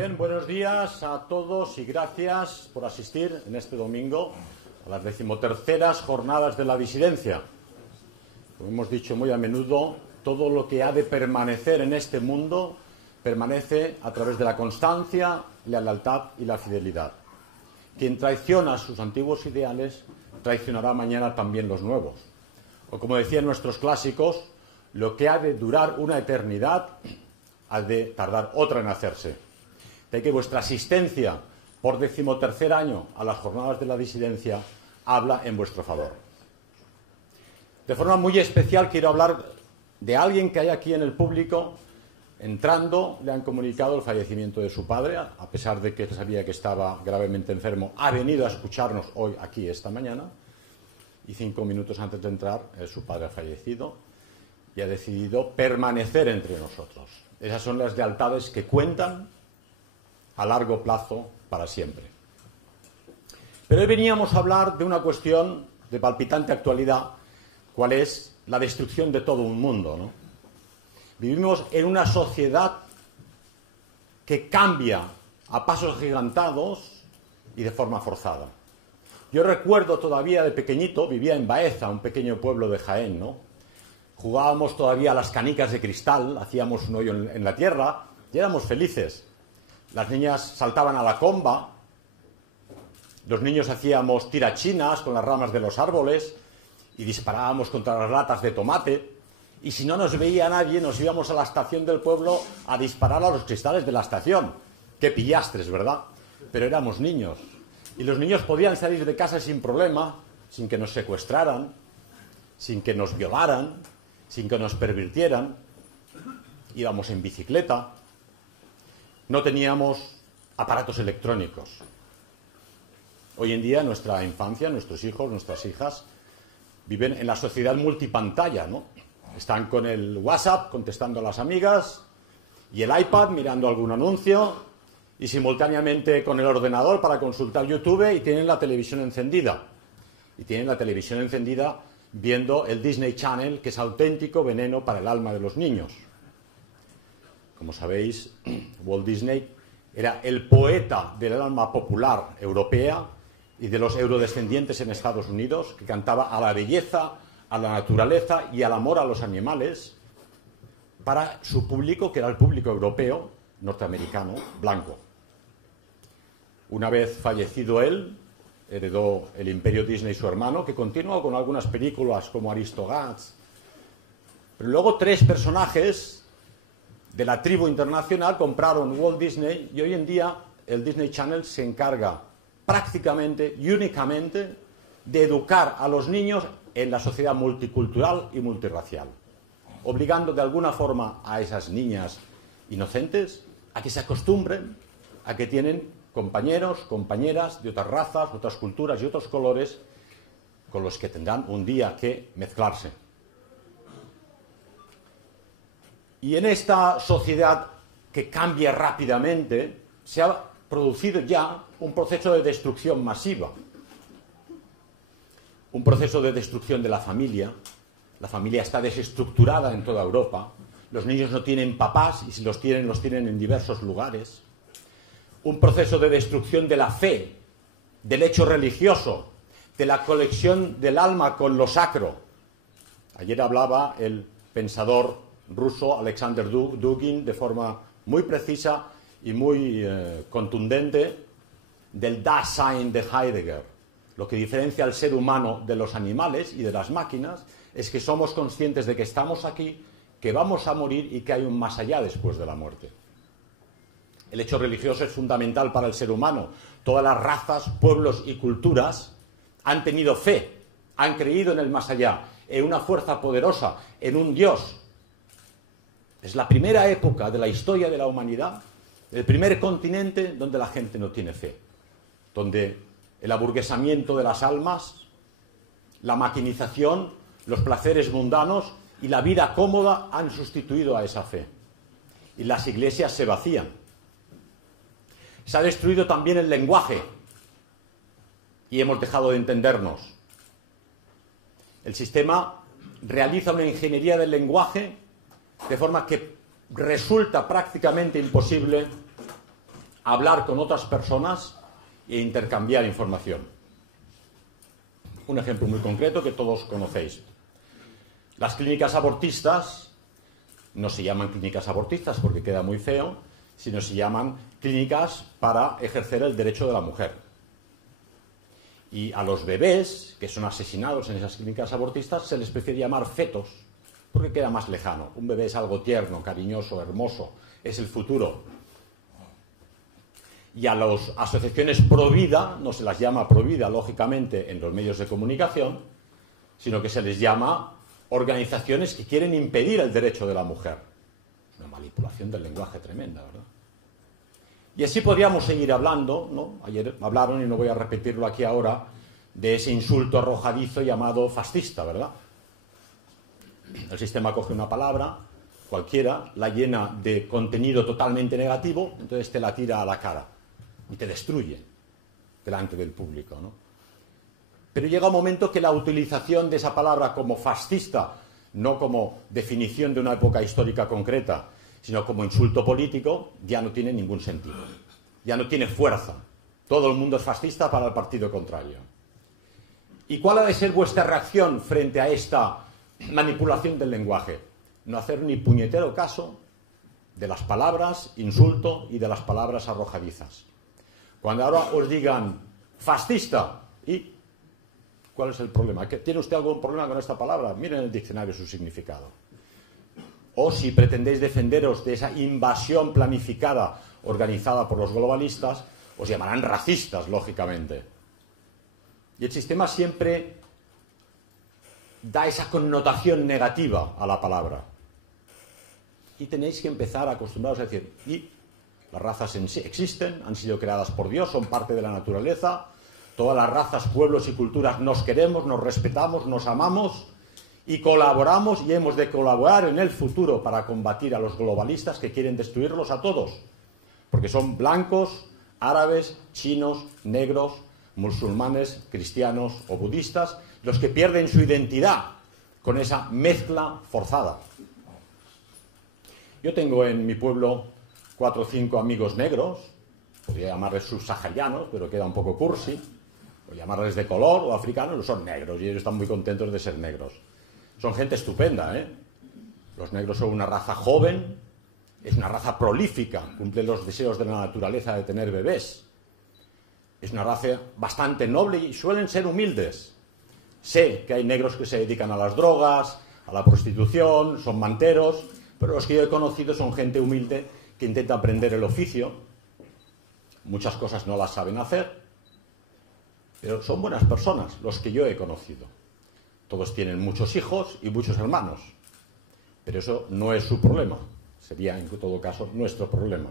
Bien, buenos días a todos y gracias por asistir en este domingo a las 13ª jornadas de la disidencia. Como hemos dicho muy a menudo, todo lo que ha de permanecer en este mundo permanece a través de la constancia, la lealtad y la fidelidad. Quien traiciona sus antiguos ideales traicionará mañana también los nuevos. O como decían nuestros clásicos, lo que ha de durar una eternidad ha de tardar otra en hacerse. De que vuestra asistencia por 13º año a las jornadas de la disidencia habla en vuestro favor. De forma muy especial quiero hablar de alguien que hay aquí en el público. Entrando, le han comunicado el fallecimiento de su padre, a pesar de que sabía que estaba gravemente enfermo, ha venido a escucharnos hoy aquí esta mañana, y 5 minutos antes de entrar, su padre ha fallecido y ha decidido permanecer entre nosotros. Esas son las lealtades que cuentan a largo plazo para siempre. Pero hoy veníamos a hablar de una cuestión de palpitante actualidad, cuál es la destrucción de todo un mundo, ¿no? Vivimos en una sociedad que cambia a pasos agigantados y de forma forzada. Yo recuerdo todavía de pequeñito, vivía en Baeza, un pequeño pueblo de Jaén, ¿no? Jugábamos todavía a las canicas de cristal, hacíamos un hoyo en la tierra y éramos felices. Las niñas saltaban a la comba, los niños hacíamos tirachinas con las ramas de los árboles y disparábamos contra las latas de tomate. Y si no nos veía nadie, nos íbamos a la estación del pueblo a disparar a los cristales de la estación. Qué pillastres, ¿verdad? Pero éramos niños. Y los niños podían salir de casa sin problema, sin que nos secuestraran, sin que nos violaran, sin que nos pervirtieran. Íbamos en bicicleta. No teníamos aparatos electrónicos. Hoy en día nuestra infancia, nuestros hijos, nuestras hijas, viven en la sociedad multipantalla, ¿no? Están con el WhatsApp contestando a las amigas y el iPad mirando algún anuncio y simultáneamente con el ordenador para consultar YouTube y tienen la televisión encendida. Y tienen la televisión encendida viendo el Disney Channel, que es auténtico veneno para el alma de los niños. Como sabéis, Walt Disney era el poeta del alma popular europea y de los eurodescendientes en Estados Unidos, que cantaba a la belleza, a la naturaleza y al amor a los animales para su público, que era el público europeo, norteamericano, blanco. Una vez fallecido él, heredó el imperio Disney su hermano, que continuó con algunas películas como Aristogats. Pero luego 3 personajes de la tribu internacional compraron Walt Disney y hoy en día el Disney Channel se encarga prácticamente y únicamente de educar a los niños en la sociedad multicultural y multirracial, obligando de alguna forma a esas niñas inocentes a que se acostumbren a que tienen compañeros, compañeras de otras razas, otras culturas y otros colores con los que tendrán un día que mezclarse. Y en esta sociedad que cambia rápidamente se ha producido ya un proceso de destrucción masiva. Un proceso de destrucción de la familia. La familia está desestructurada en toda Europa. Los niños no tienen papás y si los tienen en diversos lugares. Un proceso de destrucción de la fe, del hecho religioso, de la conexión del alma con lo sacro. Ayer hablaba el pensador ruso Alexander Dugin de forma muy precisa y muy contundente del Dasein de Heidegger. Lo que diferencia al ser humano de los animales y de las máquinas es que somos conscientes de que estamos aquí, que vamos a morir y que hay un más allá después de la muerte. El hecho religioso es fundamental para el ser humano. Todas las razas, pueblos y culturas han tenido fe, han creído en el más allá, en una fuerza poderosa, en un Dios. Es la primera época de la historia de la humanidad, el primer continente donde la gente no tiene fe, donde el aburguesamiento de las almas, la maquinización, los placeres mundanos y la vida cómoda han sustituido a esa fe. Y las iglesias se vacían. Se ha destruido también el lenguaje y hemos dejado de entendernos. El sistema realiza una ingeniería del lenguaje de forma que resulta prácticamente imposible hablar con otras personas e intercambiar información. Un ejemplo muy concreto que todos conocéis. Las clínicas abortistas no se llaman clínicas abortistas porque queda muy feo, sino se llaman clínicas para ejercer el derecho de la mujer. Y a los bebés que son asesinados en esas clínicas abortistas se les prefiere llamar fetos, porque queda más lejano. Un bebé es algo tierno, cariñoso, hermoso, es el futuro. Y a las asociaciones pro vida no se las llama pro vida, lógicamente, en los medios de comunicación, sino que se les llama organizaciones que quieren impedir el derecho de la mujer. Es una manipulación del lenguaje tremenda, ¿verdad? Y así podríamos seguir hablando, ¿no? Ayer hablaron, y no voy a repetirlo aquí ahora, de ese insulto arrojadizo llamado fascista, ¿verdad? El sistema coge una palabra, cualquiera, la llena de contenido totalmente negativo, entonces te la tira a la cara y te destruye delante del público, ¿no? Pero llega un momento que la utilización de esa palabra como fascista, no como definición de una época histórica concreta, sino como insulto político, ya no tiene ningún sentido. Ya no tiene fuerza. Todo el mundo es fascista para el partido contrario. ¿Y cuál ha de ser vuestra reacción frente a esta manipulación del lenguaje? No hacer ni puñetero caso de las palabras insulto y de las palabras arrojadizas. Cuando ahora os digan fascista, ¿y cuál es el problema? ¿Tiene usted algún problema con esta palabra? Miren en el diccionario su significado. O si pretendéis defenderos de esa invasión planificada organizada por los globalistas, os llamarán racistas, lógicamente. Y el sistema siempre da esa connotación negativa a la palabra. Y tenéis que empezar a acostumbraros a decir, y las razas en sí existen, han sido creadas por Dios, son parte de la naturaleza, todas las razas, pueblos y culturas nos queremos, nos respetamos, nos amamos y colaboramos, y hemos de colaborar en el futuro para combatir a los globalistas que quieren destruirlos a todos, porque son blancos, árabes, chinos, negros, musulmanes, cristianos o budistas, los que pierden su identidad con esa mezcla forzada. Yo tengo en mi pueblo 4 o 5 amigos negros, podría llamarles subsaharianos, pero queda un poco cursi, o llamarles de color o africanos, no son negros y ellos están muy contentos de ser negros. Son gente estupenda, ¿eh? Los negros son una raza joven, es una raza prolífica, cumple los deseos de la naturaleza de tener bebés. Es una raza bastante noble y suelen ser humildes. Sé que hay negros que se dedican a las drogas, a la prostitución, son manteros, pero los que yo he conocido son gente humilde que intenta aprender el oficio. Muchas cosas no las saben hacer, pero son buenas personas los que yo he conocido. Todos tienen muchos hijos y muchos hermanos, pero eso no es su problema. Sería, en todo caso, nuestro problema.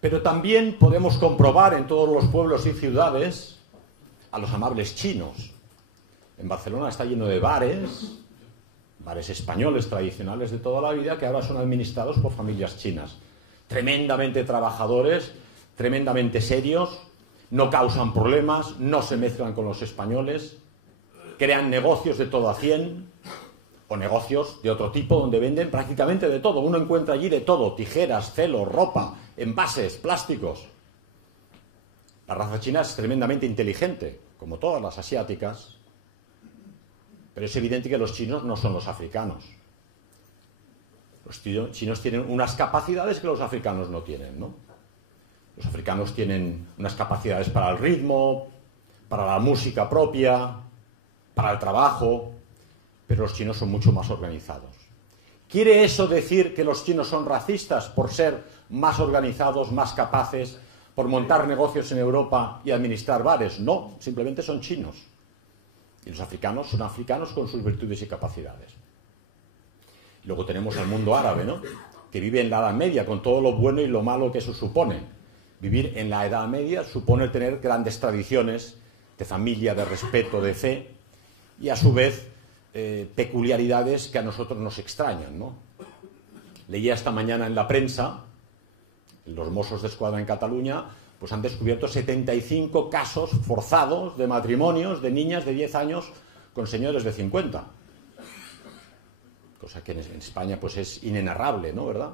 Pero también podemos comprobar en todos los pueblos y ciudades a los amables chinos. En Barcelona está lleno de bares españoles tradicionales de toda la vida, que ahora son administrados por familias chinas. Tremendamente trabajadores, tremendamente serios, no causan problemas, no se mezclan con los españoles, crean negocios de todo a 100, o negocios de otro tipo donde venden prácticamente de todo. Uno encuentra allí de todo, tijeras, celo, ropa, envases, plásticos. La raza china es tremendamente inteligente, como todas las asiáticas, pero es evidente que los chinos no son los africanos. Los chinos tienen unas capacidades que los africanos no tienen, ¿no? Los africanos tienen unas capacidades para el ritmo, para la música propia, para el trabajo, pero los chinos son mucho más organizados. ¿Quiere eso decir que los chinos son racistas por ser más organizados, más capaces, por montar negocios en Europa y administrar bares? No, simplemente son chinos. Y los africanos son africanos con sus virtudes y capacidades. Luego tenemos al mundo árabe, ¿no?, que vive en la Edad Media, con todo lo bueno y lo malo que eso supone. Vivir en la Edad Media supone tener grandes tradiciones de familia, de respeto, de fe, y a su vez peculiaridades que a nosotros nos extrañan, ¿no? Leía esta mañana en la prensa, los Mossos d'Esquadra en Cataluña, pues han descubierto 75 casos forzados de matrimonios de niñas de 10 años con señores de 50. Cosa que en España pues es inenarrable, ¿no?, ¿verdad?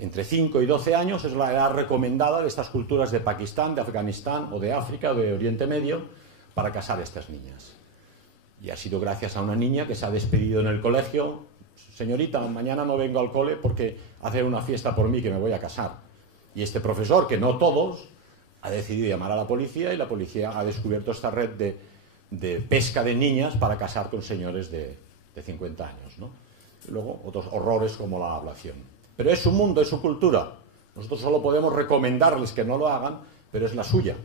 Entre 5 y 12 años es la edad recomendada de estas culturas de Pakistán, de Afganistán o de África o de Oriente Medio para casar a estas niñas. Y ha sido gracias a una niña que se ha despedido en el colegio: señorita, mañana no vengo al cole porque hace una fiesta por mí que me voy a casar. Y este profesor, que no todos, ha decidido llamar a la policía y la policía ha descubierto esta red de pesca de niñas para casar con señores de 50 años, ¿no? Y luego otros horrores como la ablación. Pero es su mundo, es su cultura. Nosotros solo podemos recomendarles que no lo hagan, pero es la suya.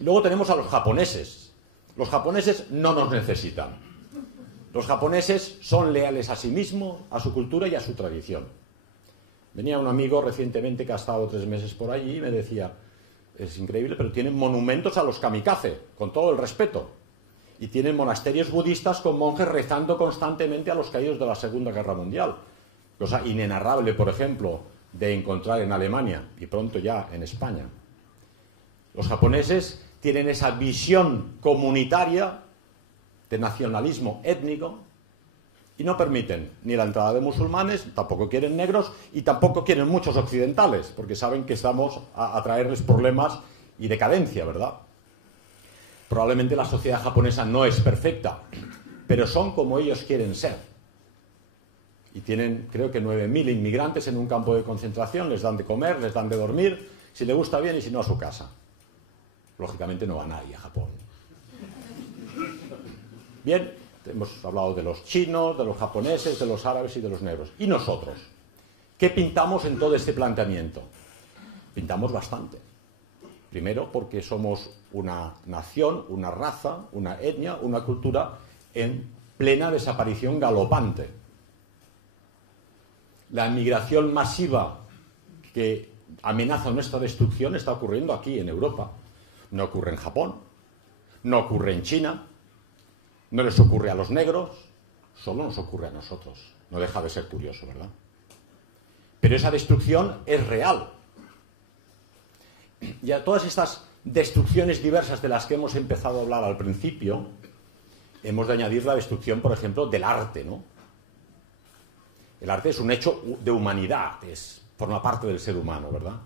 Y luego tenemos a los japoneses. Los japoneses no nos necesitan. Los japoneses son leales a sí mismos, a su cultura y a su tradición. Venía un amigo recientemente que ha estado 3 meses por allí y me decía: es increíble, pero tienen monumentos a los kamikaze, con todo el respeto. Y tienen monasterios budistas con monjes rezando constantemente a los caídos de la Segunda Guerra Mundial. Cosa inenarrable, por ejemplo, de encontrar en Alemania y pronto ya en España. Los japoneses tienen esa visión comunitaria de nacionalismo étnico y no permiten ni la entrada de musulmanes, tampoco quieren negros y tampoco quieren muchos occidentales, porque saben que estamos a traerles problemas y decadencia, ¿verdad? Probablemente la sociedad japonesa no es perfecta, pero son como ellos quieren ser. Y tienen, creo que 9.000 inmigrantes en un campo de concentración, les dan de comer, les dan de dormir, si le gusta bien y si no a su casa. Lógicamente no va nadie a Japón. Bien, hemos hablado de los chinos, de los japoneses, de los árabes y de los negros. ¿Y nosotros? ¿Qué pintamos en todo este planteamiento? Pintamos bastante. Primero, porque somos una nación, una raza, una etnia, una cultura en plena desaparición galopante. La emigración masiva que amenaza nuestra destrucción está ocurriendo aquí en Europa. No ocurre en Japón, no ocurre en China, no les ocurre a los negros, solo nos ocurre a nosotros. No deja de ser curioso, ¿verdad? Pero esa destrucción es real. Y a todas estas destrucciones diversas de las que hemos empezado a hablar al principio, hemos de añadir la destrucción, por ejemplo, del arte, ¿no? El arte es un hecho de humanidad, forma parte del ser humano, ¿verdad?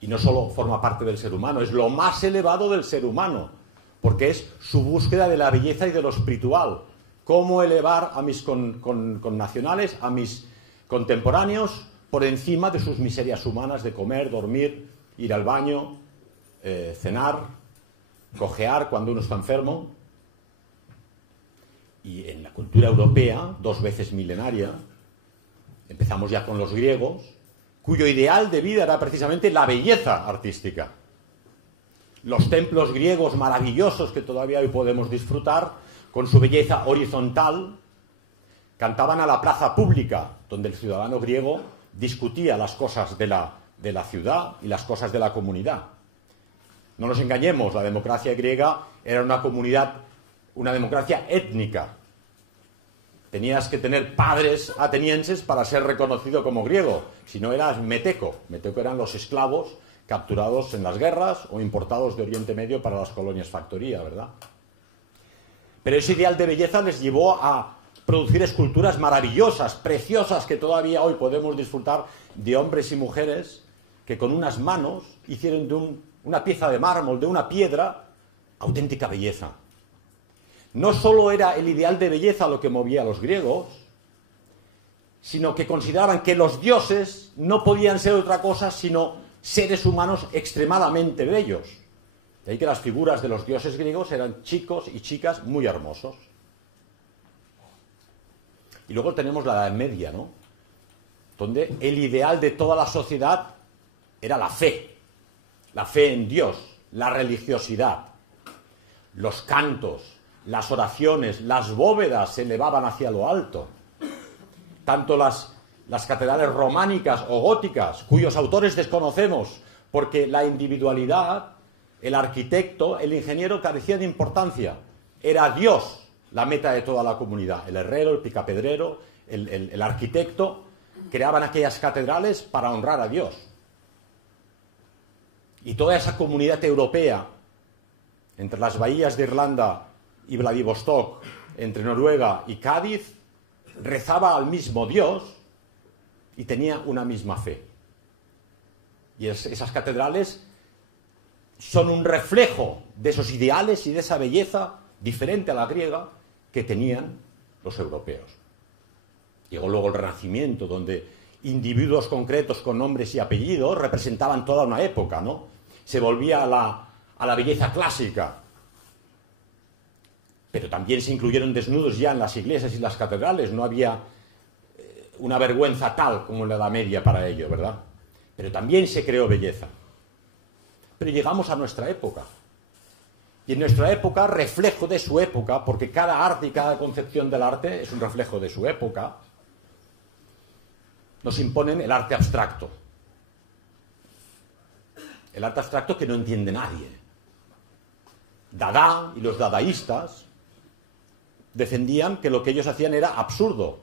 Y no solo forma parte del ser humano, es lo más elevado del ser humano, porque es su búsqueda de la belleza y de lo espiritual. Cómo elevar a mis connacionales, a mis contemporáneos, por encima de sus miserias humanas de comer, dormir, ir al baño, cenar, cojear cuando uno está enfermo. Y en la cultura europea, 2 veces milenaria, empezamos ya con los griegos, cuyo ideal de vida era precisamente la belleza artística. Los templos griegos maravillosos que todavía hoy podemos disfrutar, con su belleza horizontal, cantaban a la plaza pública, donde el ciudadano griego discutía las cosas de la ciudad y las cosas de la comunidad. No nos engañemos, la democracia griega era una democracia étnica. Tenías que tener padres atenienses para ser reconocido como griego, si no eras meteco. Meteco eran los esclavos capturados en las guerras o importados de Oriente Medio para las colonias factoría, ¿verdad? Pero ese ideal de belleza les llevó a producir esculturas maravillosas, preciosas, que todavía hoy podemos disfrutar, de hombres y mujeres que con unas manos hicieron de una pieza de mármol, de una piedra, auténtica belleza. No solo era el ideal de belleza lo que movía a los griegos, sino que consideraban que los dioses no podían ser otra cosa sino seres humanos extremadamente bellos. De ahí que las figuras de los dioses griegos eran chicos y chicas muy hermosos. Y luego tenemos la Edad Media, ¿no? Donde el ideal de toda la sociedad era la fe en Dios, la religiosidad, los cantos, las oraciones, las bóvedas se elevaban hacia lo alto. Tanto las catedrales románicas o góticas, cuyos autores desconocemos, porque la individualidad, el arquitecto, el ingeniero carecía de importancia. Era Dios la meta de toda la comunidad. El herrero, el picapedrero, el arquitecto, creaban aquellas catedrales para honrar a Dios. Y toda esa comunidad europea, entre las bahías de Irlanda y Vladivostok, entre Noruega y Cádiz, rezaba al mismo Dios y tenía una misma fe. Y esas catedrales son un reflejo de esos ideales y de esa belleza diferente a la griega que tenían los europeos. Llegó luego el Renacimiento, donde individuos concretos con nombres y apellidos representaban toda una época, ¿no? Se volvía a la belleza clásica. Pero también se incluyeron desnudos ya en las iglesias y las catedrales. No había una vergüenza tal como en la Edad Media para ello, ¿verdad? Pero también se creó belleza. Pero llegamos a nuestra época. Y en nuestra época, reflejo de su época, porque cada arte y cada concepción del arte es un reflejo de su época, nos imponen el arte abstracto. El arte abstracto que no entiende nadie. Dada y los dadaístas defendían que lo que ellos hacían era absurdo.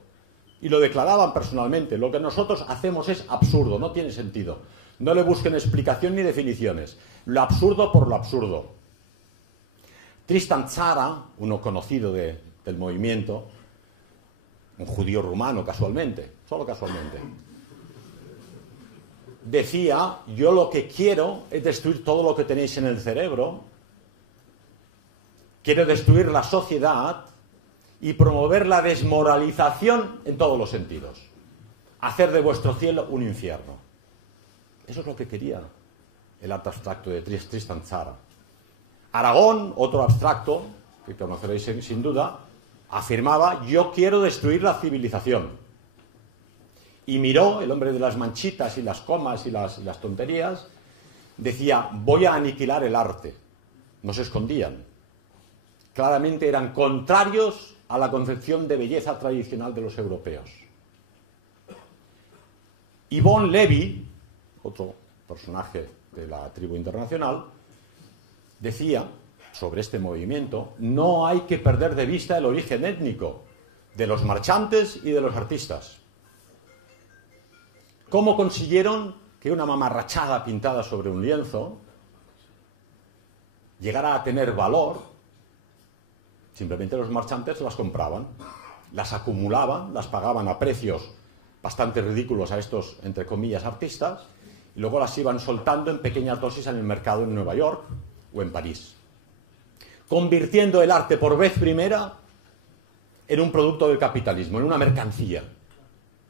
Y lo declaraban personalmente. Lo que nosotros hacemos es absurdo, no tiene sentido. No le busquen explicación ni definiciones. Lo absurdo por lo absurdo. Tristan Tzara, uno conocido del movimiento, un judío rumano casualmente, solo casualmente, decía: yo lo que quiero es destruir todo lo que tenéis en el cerebro, quiero destruir la sociedad y promover la desmoralización en todos los sentidos, hacer de vuestro cielo un infierno. Eso es lo que quería el arte abstracto de Tristan Tzara. Aragón, otro abstracto, que conoceréis sin duda, afirmaba: yo quiero destruir la civilización. Y Miró, el hombre de las manchitas y las comas y las tonterías, decía: voy a aniquilar el arte. No se escondían. Claramente eran contrarios a la concepción de belleza tradicional de los europeos. Yvonne Levy, otro personaje de la tribu internacional, decía sobre este movimiento: no hay que perder de vista el origen étnico de los marchantes y de los artistas. ¿Cómo consiguieron que una mamarrachada pintada sobre un lienzo llegara a tener valor? Simplemente los marchantes las compraban, las acumulaban, las pagaban a precios bastante ridículos a estos, entre comillas, artistas, y luego las iban soltando en pequeñas dosis en el mercado en Nueva York o en París, convirtiendo el arte por vez primera en un producto del capitalismo, en una mercancía.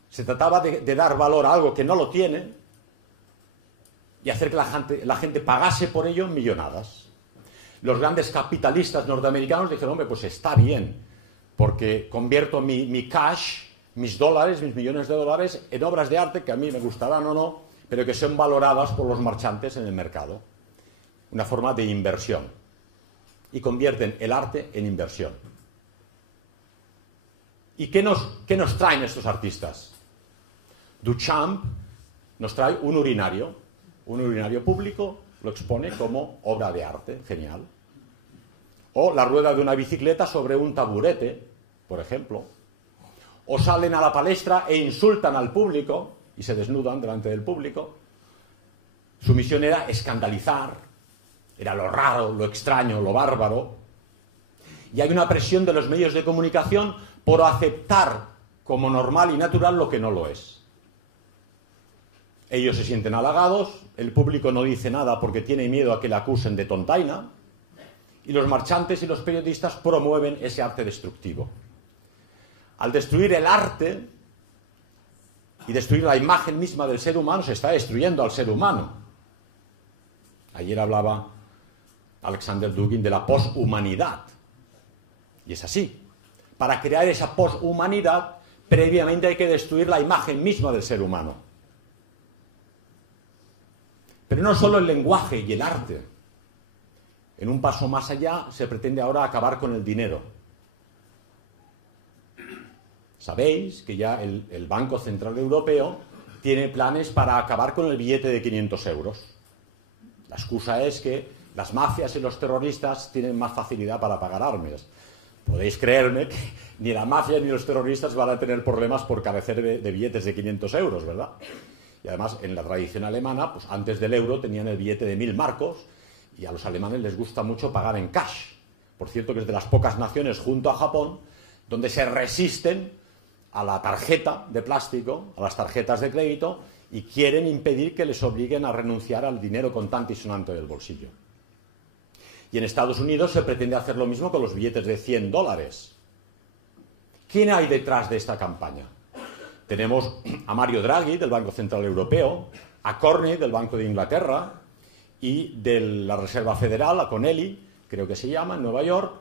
Se trataba de dar valor a algo que no lo tiene y hacer que la gente pagase por ello millonadas. Los grandes capitalistas norteamericanos dijeron: hombre, pues está bien, porque convierto mi cash, mis dólares, mis millones de dólares, en obras de arte que a mí me gustarán o no, pero que son valoradas por los marchantes en el mercado. Una forma de inversión. Y convierten el arte en inversión. ¿Y qué nos traen estos artistas? Duchamp nos trae un urinario público, lo expone como obra de arte, genial. O la rueda de una bicicleta sobre un taburete, por ejemplo. O salen a la palestra e insultan al público y se desnudan delante del público. Su misión era escandalizar, era lo raro, lo extraño, lo bárbaro. Y hay una presión de los medios de comunicación por aceptar como normal y natural lo que no lo es. Ellos se sienten halagados, el público no dice nada porque tiene miedo a que le acusen de tontaina, y los marchantes y los periodistas promueven ese arte destructivo. Al destruir el arte y destruir la imagen misma del ser humano, se está destruyendo al ser humano. Ayer hablaba Alexander Dugin de la poshumanidad. Y es así. Para crear esa poshumanidad, previamente hay que destruir la imagen misma del ser humano. Pero no solo el lenguaje y el arte. En un paso más allá, se pretende ahora acabar con el dinero. Sabéis que ya el Banco Central Europeo tiene planes para acabar con el billete de 500 euros. La excusa es que las mafias y los terroristas tienen más facilidad para pagar armas. Podéis creerme que ni la mafia ni los terroristas van a tener problemas por carecer de billetes de 500 euros, ¿verdad? Y además, en la tradición alemana, pues antes del euro tenían el billete de 1000 marcos, y a los alemanes les gusta mucho pagar en cash. Por cierto, que es de las pocas naciones, junto a Japón, donde se resisten a la tarjeta de plástico, a las tarjetas de crédito, y quieren impedir que les obliguen a renunciar al dinero contante y sonante del bolsillo. Y en Estados Unidos se pretende hacer lo mismo con los billetes de $100. ¿Quién hay detrás de esta campaña? Tenemos a Mario Draghi, del Banco Central Europeo, a Carney, del Banco de Inglaterra, y de la Reserva Federal, a Connelly, creo que se llama, en Nueva York,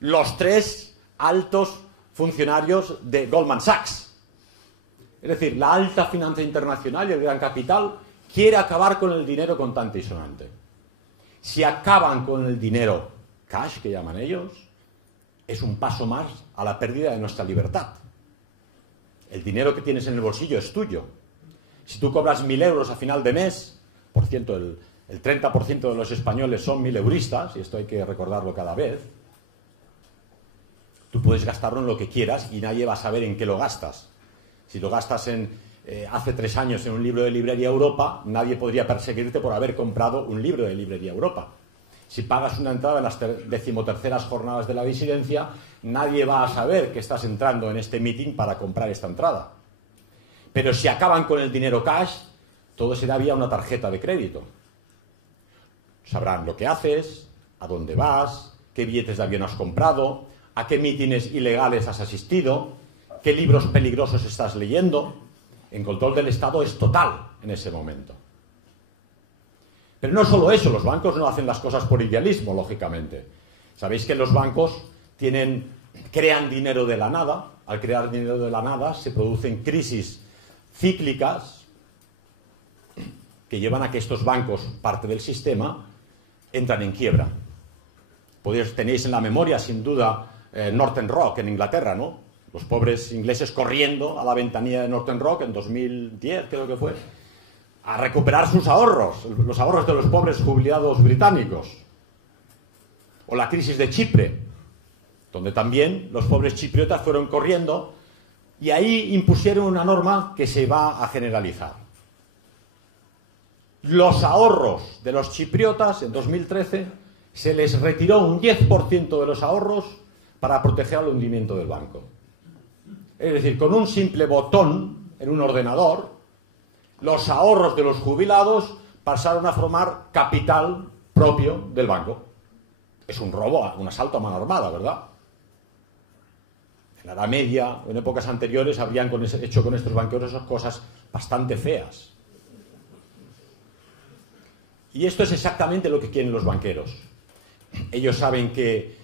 los 3 altos funcionarios de Goldman Sachs. Es decir, la alta finanza internacional y el gran capital quiere acabar con el dinero contante y sonante. Si acaban con el dinero cash, que llaman ellos, es un paso más a la pérdida de nuestra libertad. El dinero que tienes en el bolsillo es tuyo. Si tú cobras 1.000 euros a final de mes, por cierto, el 30% de los españoles son 1.000euristas, y esto hay que recordarlo cada vez, tú puedes gastarlo en lo que quieras y nadie va a saber en qué lo gastas. Si lo gastas hace 3 años en un libro de Librería Europa, nadie podría perseguirte por haber comprado un libro de Librería Europa. Si pagas una entrada en las 13º jornadas de la disidencia, nadie va a saber que estás entrando en este meeting para comprar esta entrada. Pero si acaban con el dinero cash, todo será vía una tarjeta de crédito. Sabrán lo que haces, a dónde vas, qué billetes de avión has comprado, a qué mítines ilegales has asistido, qué libros peligrosos estás leyendo. El control del Estado es total en ese momento. Pero no solo eso, los bancos no hacen las cosas por idealismo, lógicamente. Sabéis que los bancos crean dinero de la nada. Al crear dinero de la nada se producen crisis cíclicas que llevan a que estos bancos, parte del sistema, entran en quiebra. Tenéis en la memoria, sin duda, Northern Rock en Inglaterra, ¿no? Los pobres ingleses corriendo a la ventanilla de Northern Rock en 2010, creo que fue, a recuperar sus ahorros, los ahorros de los pobres jubilados británicos. O la crisis de Chipre, donde también los pobres chipriotas fueron corriendo y ahí impusieron una norma que se va a generalizar. Los ahorros de los chipriotas en 2013 se les retiró un 10% de los ahorros para proteger al hundimiento del banco. Es decir, con un simple botón en un ordenador, los ahorros de los jubilados pasaron a formar capital propio del banco. Es un robo, un asalto a mano armada, ¿verdad? En la Edad Media o en épocas anteriores habrían hecho con estos banqueros esas cosas bastante feas. Y esto es exactamente lo que quieren los banqueros. Ellos saben que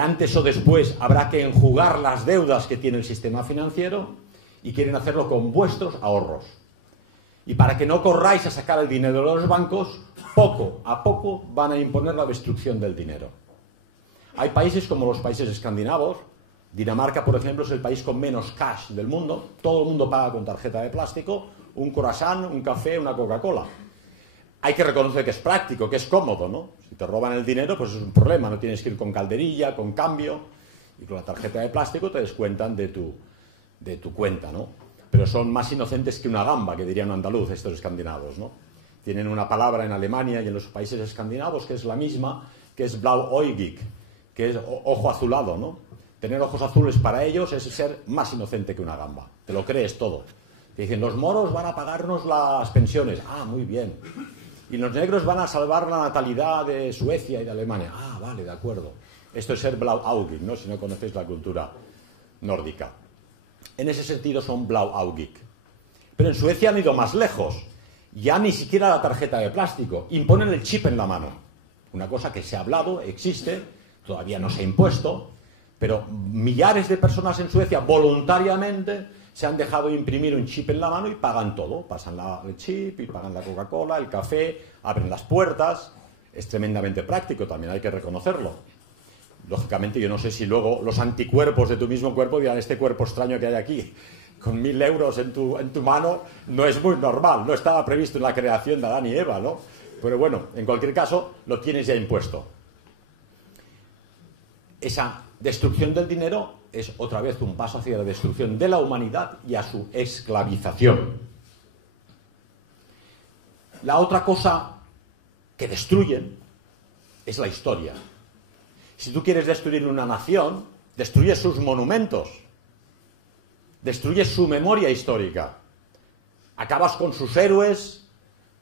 antes o después habrá que enjugar las deudas que tiene el sistema financiero y quieren hacerlo con vuestros ahorros. Y para que no corráis a sacar el dinero de los bancos, poco a poco van a imponer la destrucción del dinero. Hay países como los países escandinavos. Dinamarca, por ejemplo, es el país con menos cash del mundo. Todo el mundo paga con tarjeta de plástico, un croissant, un café, una Coca-Cola. Hay que reconocer que es práctico, que es cómodo, ¿no? Si te roban el dinero, pues es un problema. No tienes que ir con calderilla, con cambio. Y con la tarjeta de plástico te descuentan de tu cuenta, ¿no? Pero son más inocentes que una gamba, que diría un andaluz, estos escandinavos, ¿no? Tienen una palabra en Alemania y en los países escandinavos que es la misma, que es blauäugig, que es ojo azulado, ¿no? Tener ojos azules para ellos es ser más inocente que una gamba. Te lo crees todo. Te dicen, los moros van a pagarnos las pensiones. Ah, muy bien. Y los negros van a salvar la natalidad de Suecia y de Alemania. Ah, vale, de acuerdo. Esto es ser blauäugig, ¿no? Si no conocéis la cultura nórdica. En ese sentido son blauäugig. Pero en Suecia han ido más lejos. Ya ni siquiera la tarjeta de plástico. Imponen el chip en la mano. Una cosa que se ha hablado, existe, todavía no se ha impuesto, pero millares de personas en Suecia voluntariamente se han dejado imprimir un chip en la mano y pagan todo. Pasan el chip y pagan la Coca-Cola, el café, abren las puertas. Es tremendamente práctico, también hay que reconocerlo. Lógicamente, yo no sé si luego los anticuerpos de tu mismo cuerpo dirán, este cuerpo extraño que hay aquí, con 1.000 euros en tu mano, no es muy normal. No estaba previsto en la creación de Adán y Eva, ¿no? Pero bueno, en cualquier caso, lo tienes ya impuesto. Esa destrucción del dinero es otra vez un paso hacia la destrucción de la humanidad y a su esclavización. La otra cosa que destruyen es la historia. Si tú quieres destruir una nación, destruyes sus monumentos. destruyes su memoria histórica, acabas con sus héroes,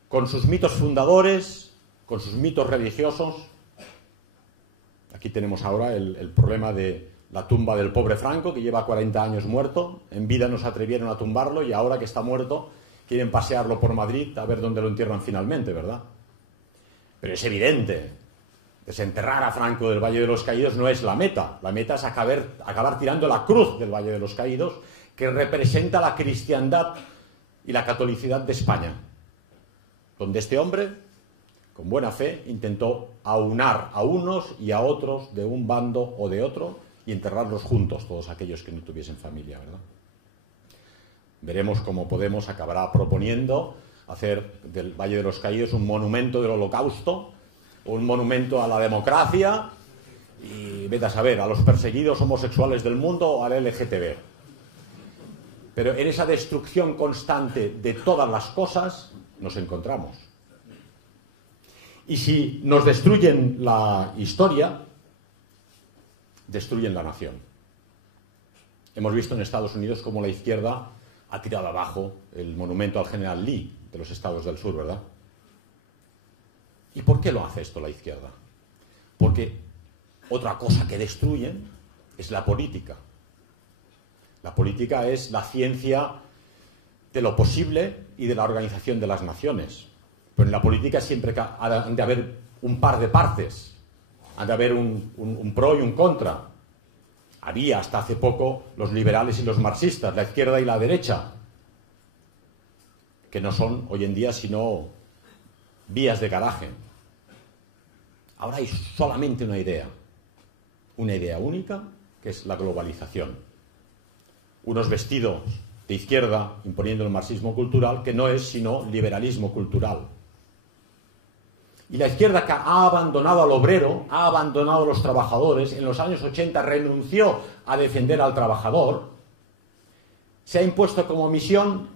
con sus mitos fundadores, con sus mitos religiosos. Aquí tenemos ahora el problema de la tumba del pobre Franco, que lleva 40 años muerto. En vida no se atrevieron a tumbarlo y ahora que está muerto quieren pasearlo por Madrid a ver dónde lo entierran finalmente, ¿verdad? Pero es evidente, desenterrar a Franco del Valle de los Caídos no es la meta. La meta es acabar tirando la cruz del Valle de los Caídos, que representa la cristiandad y la catolicidad de España, donde este hombre, con buena fe, intentó aunar a unos y a otros de un bando o de otro y enterrarlos juntos, todos aquellos que no tuviesen familia, ¿verdad? Veremos cómo Podemos acabará proponiendo hacer del Valle de los Caídos un monumento del Holocausto, un monumento a la democracia y, vete a saber, a los perseguidos homosexuales del mundo o al LGTB. Pero en esa destrucción constante de todas las cosas nos encontramos. Y si nos destruyen la historia, destruyen la nación. Hemos visto en Estados Unidos cómo la izquierda ha tirado abajo el monumento al general Lee de los Estados del Sur, ¿verdad? ¿Y por qué lo hace esto la izquierda? Porque otra cosa que destruyen es la política. La política es la ciencia de lo posible y de la organización de las naciones. Pero en la política siempre han de haber un par de partes, han de haber un pro y un contra. Había hasta hace poco los liberales y los marxistas, la izquierda y la derecha, que no son hoy en día sino vías de garaje. Ahora hay solamente una idea única, que es la globalización. Unos vestidos de izquierda imponiendo el marxismo cultural, que no es sino liberalismo cultural. Y la izquierda, que ha abandonado al obrero, ha abandonado a los trabajadores, en los años 80 renunció a defender al trabajador, se ha impuesto como misión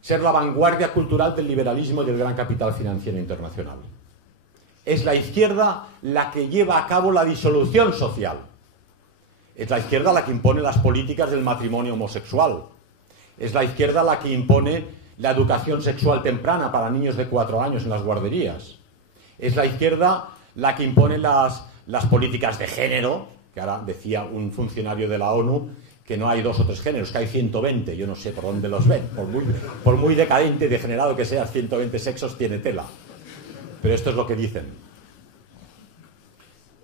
ser la vanguardia cultural del liberalismo y del gran capital financiero internacional. Es la izquierda la que lleva a cabo la disolución social. Es la izquierda la que impone las políticas del matrimonio homosexual. Es la izquierda la que impone la educación sexual temprana para niños de 4 años en las guarderías. Es la izquierda la que impone las políticas de género, que ahora decía un funcionario de la ONU que no hay 2 o 3 géneros, que hay 120. Yo no sé por dónde los ven. Por muy decadente y degenerado que seas, 120 sexos tiene tela. Pero esto es lo que dicen.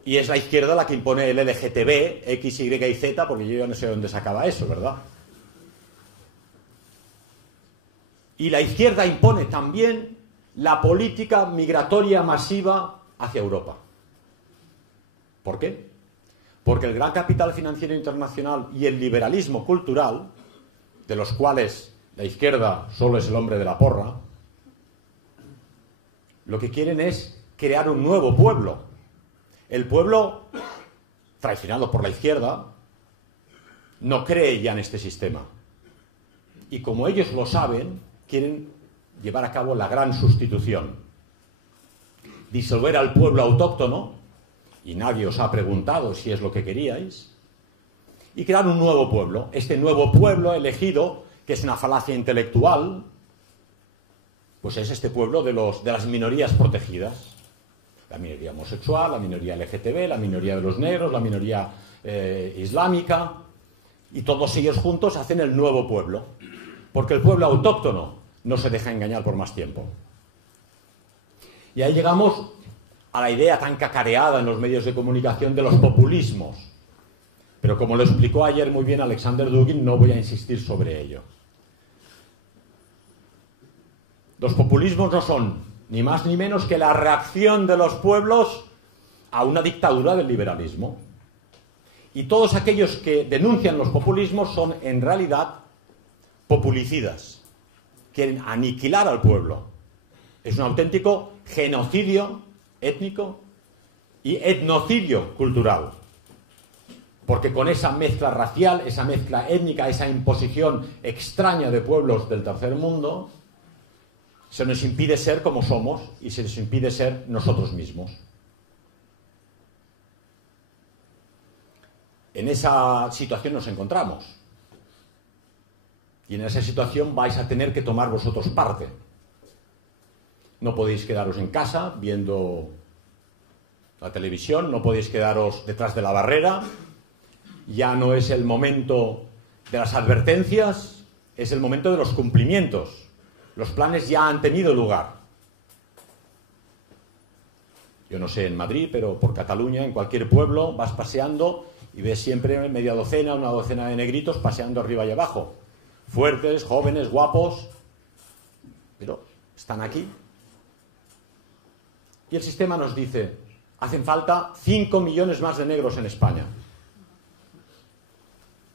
Y es la izquierda la que impone el LGTB, X, Y y Z, porque yo ya no sé dónde se acaba eso, ¿verdad? Y la izquierda impone también la política migratoria masiva hacia Europa. ¿Por qué? Porque el gran capital financiero internacional y el liberalismo cultural, de los cuales la izquierda solo es el hombre de la porra, lo que quieren es crear un nuevo pueblo. El pueblo, traicionado por la izquierda, no cree ya en este sistema. Y como ellos lo saben, quieren llevar a cabo la gran sustitución. Disolver al pueblo autóctono, y nadie os ha preguntado si es lo que queríais, y crear un nuevo pueblo. Este nuevo pueblo elegido, que es una falacia intelectual, pues es este pueblo de las minorías protegidas. La minoría homosexual, la minoría LGTB, la minoría de los negros, la minoría islámica, y todos ellos juntos hacen el nuevo pueblo, porque el pueblo autóctono no se deja engañar por más tiempo. Y ahí llegamos a la idea tan cacareada en los medios de comunicación de los populismos. Pero como lo explicó ayer muy bien Alexander Dugin, no voy a insistir sobre ello. Los populismos no son ni más ni menos que la reacción de los pueblos a una dictadura del liberalismo. Y todos aquellos que denuncian los populismos son en realidad populicidas. Quieren aniquilar al pueblo. Es un auténtico genocidio étnico y etnocidio cultural. Porque con esa mezcla racial, esa mezcla étnica, esa imposición extraña de pueblos del tercer mundo, se nos impide ser como somos y se nos impide ser nosotros mismos. En esa situación nos encontramos. Y en esa situación vais a tener que tomar vosotros parte. No podéis quedaros en casa viendo la televisión, no podéis quedaros detrás de la barrera. Ya no es el momento de las advertencias, es el momento de los cumplimientos. Los planes ya han tenido lugar. Yo no sé en Madrid, pero por Cataluña, en cualquier pueblo, vas paseando y ves siempre media docena, una docena de negritos paseando arriba y abajo. Fuertes, jóvenes, guapos, pero están aquí. Y el sistema nos dice, hacen falta 5 millones más de negros en España.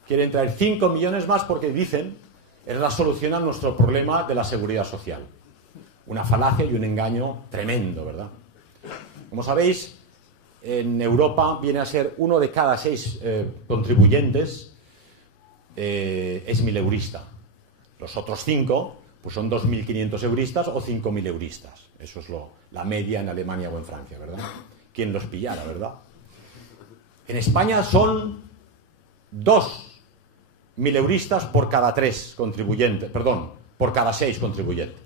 Quieren traer 5 millones más porque dicen es la solución a nuestro problema de la seguridad social. Una falacia y un engaño tremendo, ¿verdad? Como sabéis, en Europa viene a ser 1 de cada 6 contribuyentes es 1000-eurista. Los otros 5 pues son 2500 euristas o 5000 euristas. Eso es la media en Alemania o en Francia, ¿verdad? Quien los pillara, ¿verdad? En España son 2000 euristas por cada 3 contribuyentes, perdón, por cada 6 contribuyentes.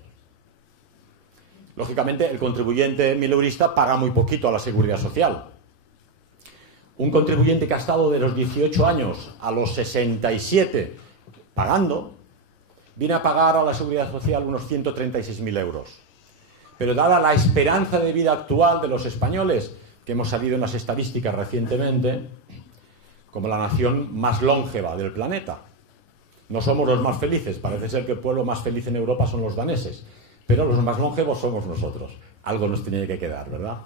Lógicamente, el contribuyente 1000 eurista paga muy poquito a la seguridad social. Un contribuyente que ha estado de los 18 años a los 67 pagando, viene a pagar a la seguridad social unos 136.000 euros. Pero dada la esperanza de vida actual de los españoles, que hemos salido en las estadísticas recientemente, como la nación más longeva del planeta. No somos los más felices, parece ser que el pueblo más feliz en Europa son los daneses, pero los más longevos somos nosotros. Algo nos tiene que quedar, ¿verdad?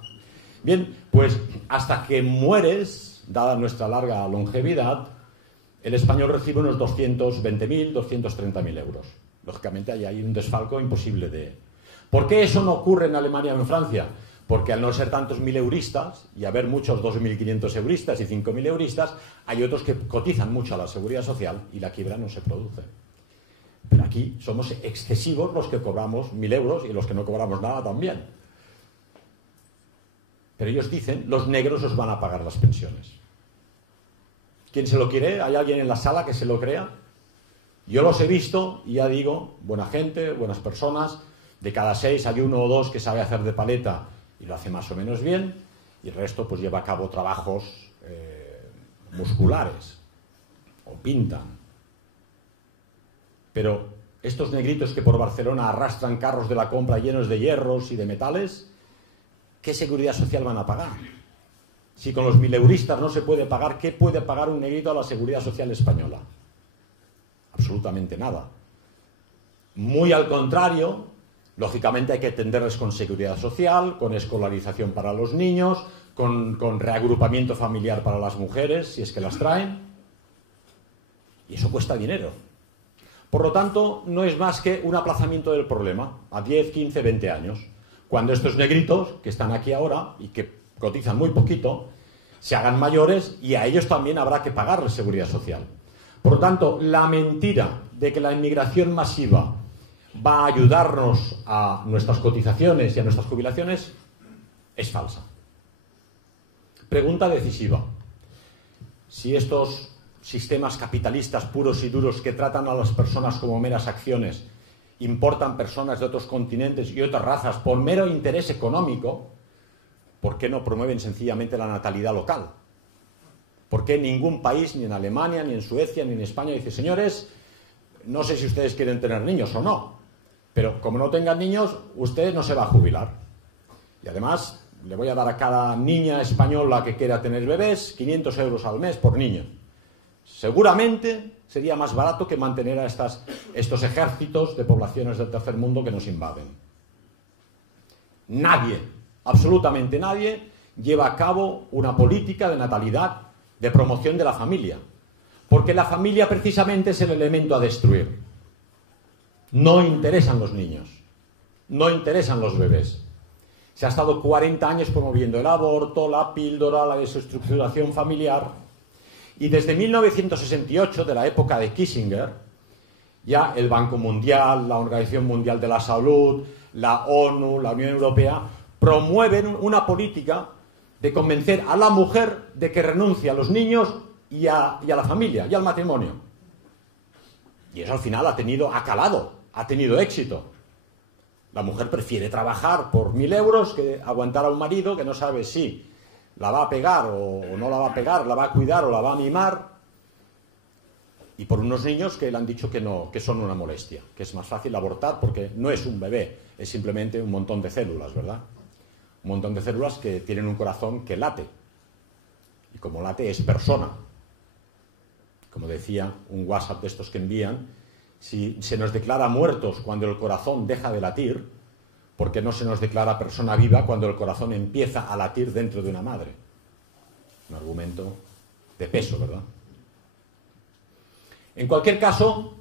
Bien, pues hasta que mueres, dada nuestra larga longevidad, el español recibe unos 220.000, 230.000 euros. Lógicamente hay un desfalco imposible de... ¿Por qué eso no ocurre en Alemania o en Francia? Porque al no ser tantos 1000 euristas, y haber muchos 2500 euristas y 5000 euristas, hay otros que cotizan mucho a la seguridad social y la quiebra no se produce. Pero aquí somos excesivos los que cobramos 1000 euros y los que no cobramos nada también. Pero ellos dicen, los negros os van a pagar las pensiones. ¿Quién se lo quiere? ¿Hay alguien en la sala que se lo crea? Yo los he visto y ya digo, buena gente, buenas personas. De cada 6 hay 1 o 2 que sabe hacer de paleta y lo hace más o menos bien, y el resto pues lleva a cabo trabajos musculares o pintan. Pero estos negritos que por Barcelona arrastran carros de la compra llenos de hierros y de metales, ¿qué seguridad social van a pagar? Si con los 1000 euristas no se puede pagar, ¿qué puede pagar un negrito a la seguridad social española? Absolutamente nada. Muy al contrario, lógicamente hay que atenderles con seguridad social, con escolarización para los niños, con reagrupamiento familiar para las mujeres, si es que las traen. Y eso cuesta dinero. Por lo tanto, no es más que un aplazamiento del problema a 10, 15, 20 años. Cuando estos negritos, que están aquí ahora y que cotizan muy poquito, se hagan mayores y a ellos también habrá que pagarles seguridad social. Por lo tanto, la mentira de que la inmigración masiva va a ayudarnos a nuestras cotizaciones y a nuestras jubilaciones es falsa. Pregunta decisiva. Si estos sistemas capitalistas puros y duros que tratan a las personas como meras acciones importan personas de otros continentes y otras razas por mero interés económico, ¿por qué no promueven sencillamente la natalidad local? ¿Por qué ningún país, ni en Alemania, ni en Suecia, ni en España, dice, señores, no sé si ustedes quieren tener niños o no, pero como no tengan niños, usted no se va a jubilar? Y además, le voy a dar a cada niña española que quiera tener bebés 500 euros al mes por niño. Seguramente sería más barato que mantener a estos ejércitos de poblaciones del tercer mundo que nos invaden. Nadie, absolutamente nadie, lleva a cabo una política de natalidad, de promoción de la familia, porque la familia precisamente es el elemento a destruir. No interesan los niños, no interesan los bebés. Se ha estado 40 años promoviendo el aborto, la píldora, la desestructuración familiar, y desde 1968, de la época de Kissinger, ya el Banco Mundial, la Organización Mundial de la Salud, la ONU, la Unión Europea, promueven una política de convencer a la mujer de que renuncie a los niños y a la familia y al matrimonio. Y eso al final ha calado, ha tenido éxito. La mujer prefiere trabajar por 1.000 euros que aguantar a un marido que no sabe si la va a pegar o no la va a pegar, la va a cuidar o la va a mimar. Y por unos niños que le han dicho que no, que son una molestia, que es más fácil abortar porque no es un bebé, es simplemente un montón de células, ¿verdad? Un montón de células que tienen un corazón que late. Y como late es persona. Como decía un WhatsApp de estos que envían, si se nos declara muertos cuando el corazón deja de latir, ¿por qué no se nos declara persona viva cuando el corazón empieza a latir dentro de una madre? Un argumento de peso, ¿verdad? En cualquier caso,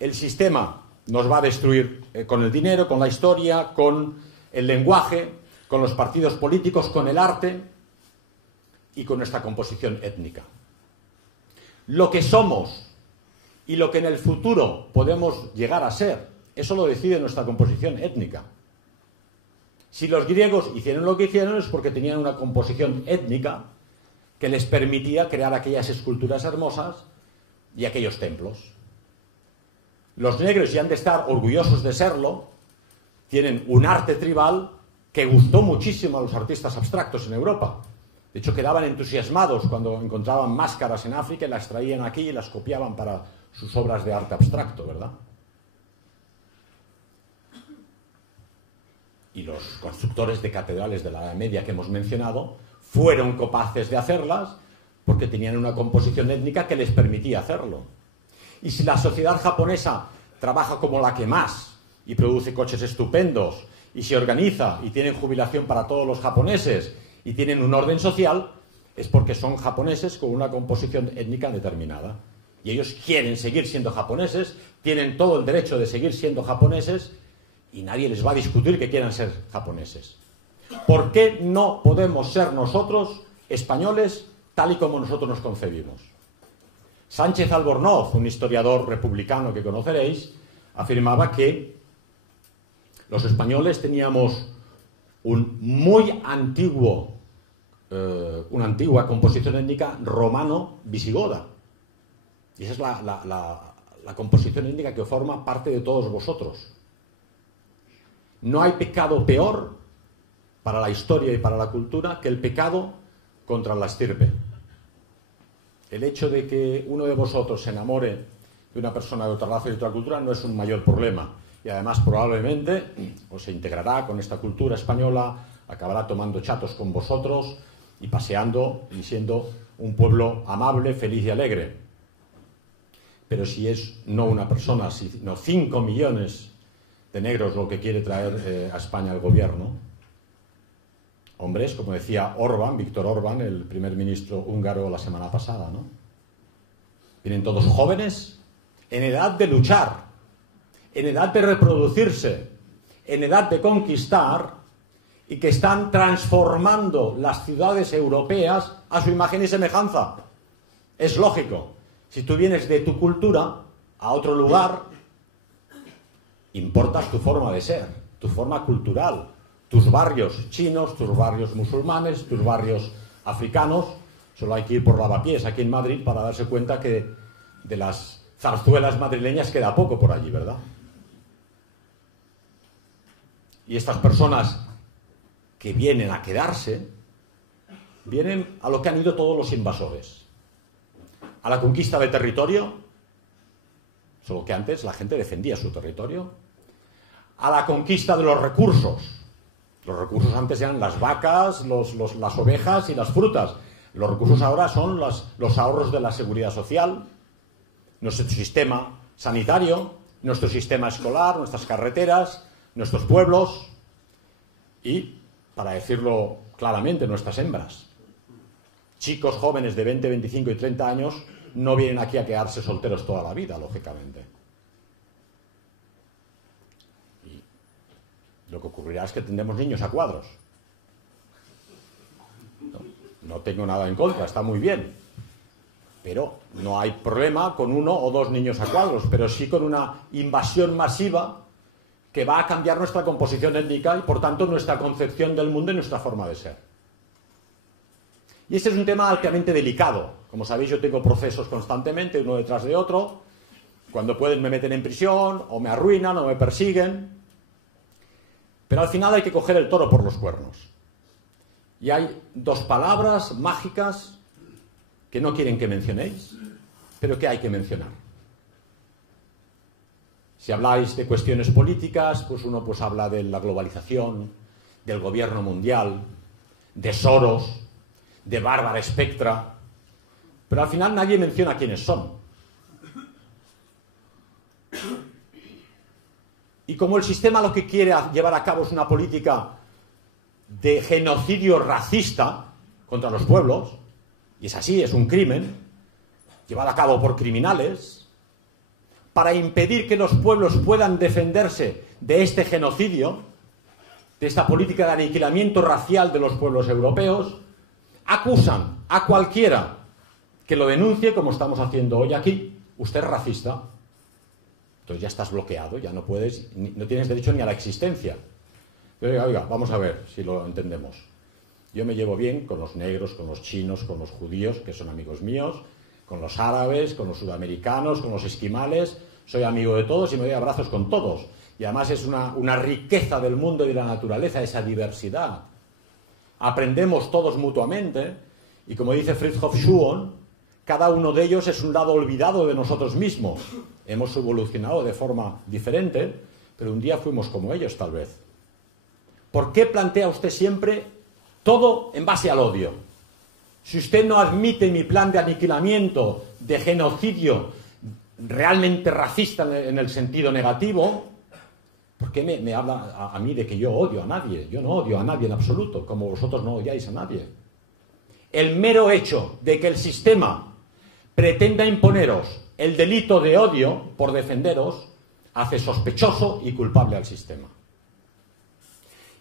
el sistema nos va a destruir con el dinero, con la historia, con el lenguaje, con los partidos políticos, con el arte y con nuestra composición étnica. Lo que somos y lo que en el futuro podemos llegar a ser, eso lo decide nuestra composición étnica. Si los griegos hicieron lo que hicieron es porque tenían una composición étnica que les permitía crear aquellas esculturas hermosas y aquellos templos. Los negros, ya han de estar orgullosos de serlo, tienen un arte tribal que gustó muchísimo a los artistas abstractos en Europa. De hecho, quedaban entusiasmados cuando encontraban máscaras en África y las traían aquí y las copiaban para sus obras de arte abstracto, ¿verdad? Y los constructores de catedrales de la Edad Media que hemos mencionado fueron capaces de hacerlas porque tenían una composición étnica que les permitía hacerlo. Y si la sociedad japonesa trabaja como la que más y produce coches estupendos y se organiza y tienen jubilación para todos los japoneses y tienen un orden social, es porque son japoneses con una composición étnica determinada. Y ellos quieren seguir siendo japoneses, tienen todo el derecho de seguir siendo japoneses y nadie les va a discutir que quieran ser japoneses. ¿Por qué no podemos ser nosotros españoles tal y como nosotros nos concebimos? Sánchez Albornoz, un historiador republicano que conoceréis, afirmaba que los españoles teníamos una antigua composición étnica romano-visigoda. Y esa es la composición étnica que forma parte de todos vosotros. No hay pecado peor para la historia y para la cultura que el pecado contra la estirpe. El hecho de que uno de vosotros se enamore de una persona de otra raza y de otra cultura no es un mayor problema. Y además probablemente os se integrará con esta cultura española, acabará tomando chatos con vosotros y paseando y siendo un pueblo amable, feliz y alegre. Pero si es no una persona, sino 5 millones de negros lo que quiere traer a España el gobierno, hombres, como decía Orbán, Víctor Orbán, el primer ministro húngaro la semana pasada, ¿no? Vienen todos jóvenes, en edad de luchar, en edad de reproducirse, en edad de conquistar, y que están transformando las ciudades europeas a su imagen y semejanza. Es lógico. Si tú vienes de tu cultura a otro lugar, importas tu forma de ser, tu forma cultural, tus barrios chinos, tus barrios musulmanes, tus barrios africanos. Solo hay que ir por Lavapiés, aquí en Madrid, para darse cuenta que de las zarzuelas madrileñas queda poco por allí, ¿verdad? Y estas personas que vienen a quedarse, vienen a lo que han ido todos los invasores. A la conquista de territorio, solo que antes la gente defendía su territorio. A la conquista de los recursos. Los recursos antes eran las vacas, las ovejas y las frutas. Los recursos ahora son los ahorros de la seguridad social, nuestro sistema sanitario, nuestro sistema escolar, nuestras carreteras, nuestros pueblos y, para decirlo claramente, nuestras hembras. Chicos jóvenes de 20, 25 y 30 años no vienen aquí a quedarse solteros toda la vida, lógicamente. Y lo que ocurrirá es que tendremos niños a cuadros. No tengo nada en contra, está muy bien. Pero no hay problema con 1 o 2 niños a cuadros, pero sí con una invasión masiva que va a cambiar nuestra composición étnica y, por tanto, nuestra concepción del mundo y nuestra forma de ser. Y este es un tema altamente delicado. Como sabéis, yo tengo procesos constantemente, uno detrás de otro, Cuando pueden me meten en prisión, o me arruinan, o me persiguen. Pero al final hay que coger el toro por los cuernos. Y hay dos palabras mágicas que no quieren que mencionéis, pero que hay que mencionar. Si habláis de cuestiones políticas, pues uno pues habla de la globalización, del gobierno mundial, de Soros, de Bárbara Spectra, pero al final nadie menciona quiénes son. Y como el sistema lo que quiere llevar a cabo es una política de genocidio racista contra los pueblos, y es así, es un crimen, llevado a cabo por criminales, para impedir que los pueblos puedan defenderse de este genocidio, de esta política de aniquilamiento racial de los pueblos europeos, acusan a cualquiera que lo denuncie, como estamos haciendo hoy aquí, usted es racista. Entonces ya estás bloqueado, ya no puedes, no tienes derecho ni a la existencia. Oiga, vamos a ver si lo entendemos. Yo me llevo bien con los negros, con los chinos, con los judíos, que son amigos míos, con los árabes, con los sudamericanos, con los esquimales. Soy amigo de todos y me doy abrazos con todos. Y además es una riqueza del mundo y de la naturaleza, esa diversidad. Aprendemos todos mutuamente y, como dice Fritjof Schuon, cada uno de ellos es un lado olvidado de nosotros mismos. Hemos evolucionado de forma diferente, pero un día fuimos como ellos, tal vez. ¿Por qué plantea usted siempre todo en base al odio? Si usted no admite mi plan de aniquilamiento, de genocidio realmente racista en el sentido negativo, ¿por qué me habla a mí de que yo odio a nadie? Yo no odio a nadie en absoluto, como vosotros no odiáis a nadie. El mero hecho de que el sistema pretenda imponeros el delito de odio por defenderos hace sospechoso y culpable al sistema.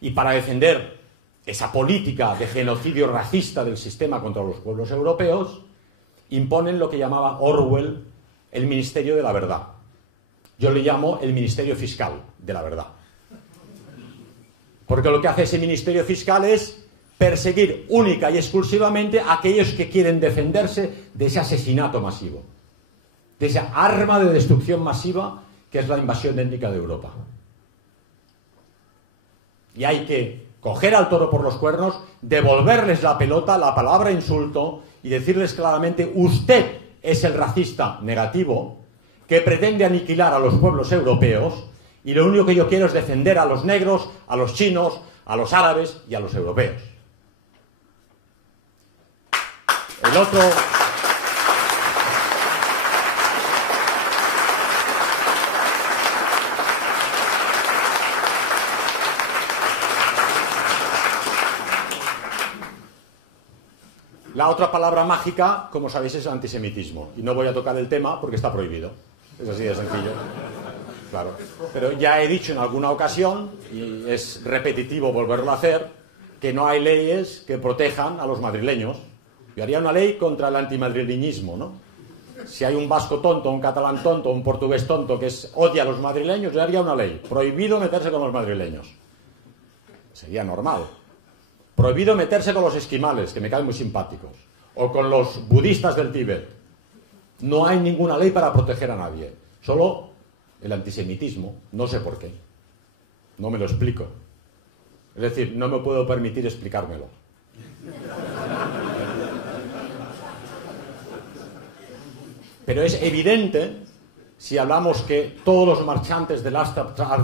Y para defender esa política de genocidio racista del sistema contra los pueblos europeos, imponen lo que llamaba Orwell el Ministerio de la Verdad. Yo le llamo el Ministerio Fiscal de la Verdad. Porque lo que hace ese Ministerio Fiscal es perseguir única y exclusivamente a aquellos que quieren defenderse de ese asesinato masivo, de esa arma de destrucción masiva que es la invasión étnica de Europa. Y hay que coger al toro por los cuernos, devolverles la pelota, la palabra insulto, y decirles claramente: usted es el racista negativo que pretende aniquilar a los pueblos europeos, y lo único que yo quiero es defender a los negros, a los chinos, a los árabes y a los europeos. El otro... La otra palabra mágica, como sabéis, es el antisemitismo. Y no voy a tocar el tema porque está prohibido. Es así de sencillo. Claro. Pero ya he dicho en alguna ocasión, y es repetitivo volverlo a hacer, que no hay leyes que protejan a los madrileños. Yo haría una ley contra el antimadrileñismo, ¿no? Si hay un vasco tonto, un catalán tonto, un portugués tonto que odia a los madrileños, yo haría una ley. Prohibido meterse con los madrileños. Sería normal. Prohibido meterse con los esquimales, que me caen muy simpáticos, o con los budistas del Tíbet. No hay ninguna ley para proteger a nadie. Solo el antisemitismo. No sé por qué. No me lo explico. Es decir, no me puedo permitir explicármelo. Pero es evidente, si hablamos que todos los marchantes del arte